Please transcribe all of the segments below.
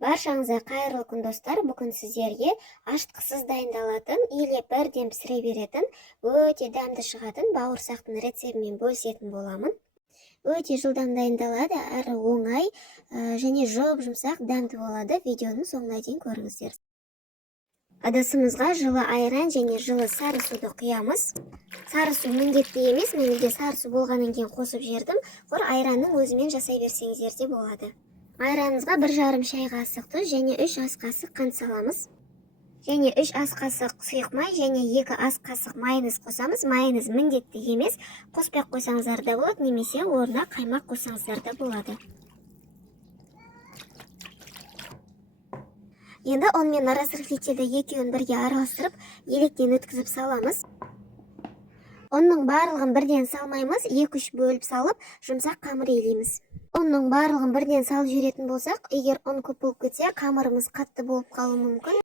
Баршаңызға қайырлы күн достар. Бүгін сіздерге ашытқысыз дайындалатын или бірден пісіре беретін, өте дәмді шығатын бауырсақтың рецебімен бөлісетін боламын. Өте жылдам дайындалады, әрі оңай және жұп-жұмсақ дәмді болады. Видеоның соңына дейін көріңіздер. Ыдысымызға жылы айран және жылы сары суды құямыз. Сары су міндетті емес, мен үйде сары су болғаннан кейін қосып жердім. Құр айранның өзімен жасай берсеңіздер де болады. Айранымызға 1,5 шай қасық тұз және 3 ас қасық қант саламыз. Және 3 ас қасық сұйық май және 2 ас қасық майонез қосамыз. Майонез міндетті емес, қоспай қойсаңыздар да болады, немесе орнына қаймақ қойсаңыздар да болады. Енді онымен разрыхлителді екеуін бірге араластырып, електен өткізіп саламыз. Оның барлығын бірден салмаймыз, 2-3 бөліп салып, жұмсақ қамыр елейміз. Оның барлығын бірден салып жіберетін болсақ, егер он көп болып кетсе, қамырымыз қатты болып қалуы мүмкін.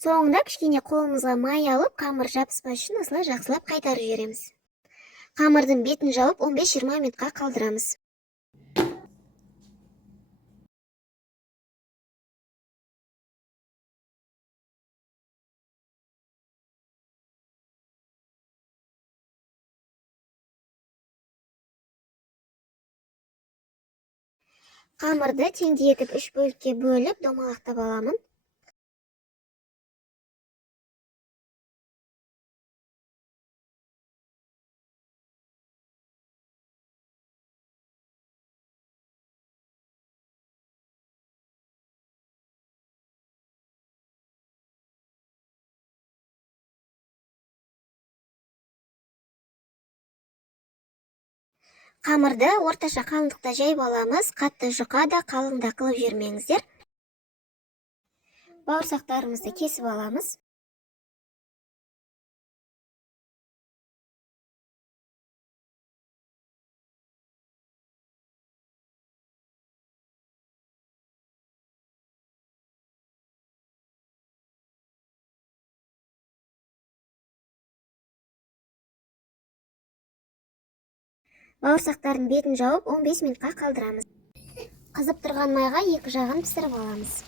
Соңында кішкене қолымызға май алып, қамыр жабыспас үшін осылай жақсылап қайтарып жібереміз. Қамырдың бетін жауып 15-20 минутқа қалдырамыз. Қамырды теңдей етіп 3 бөлікке бөліп, домалақтап аламын. Қамырды орташа қалыңдықта жайып аламыз, қатты жұқа да, қалың да қылып жібермеңіздер. Бауырсақтарымызды кесіп аламыз. Бауырсақтардың бетін жауып 15 минутқа қалдырамыз. Қызып тұрған майға екі жағын пісіріп аламыз.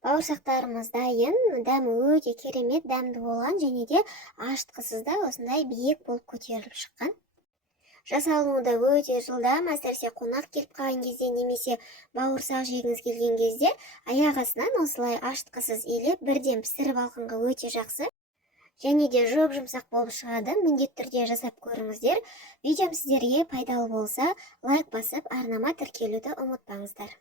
Бауырсақтарымыз дайын, дәмі өте керемет дәмді болған және де ашытқысыз да осындай биік болып көтеріліп шыққан. Жасалуы да өте жылдам, әсіресе қонақ келіп қалған кезде немесе бауырсақ жегіңіз келген кезде аяқ астынан осылай ашытқысыз илеп бірден пісіріп алғанға өте жақсы. Және де жұп-жұмсақ болып шығады. Міндетті түрде жасап көріңіздер. Видеом сіздерге пайдалы болса, лайк басып, арнама тіркелуді ұмытпаңыздар.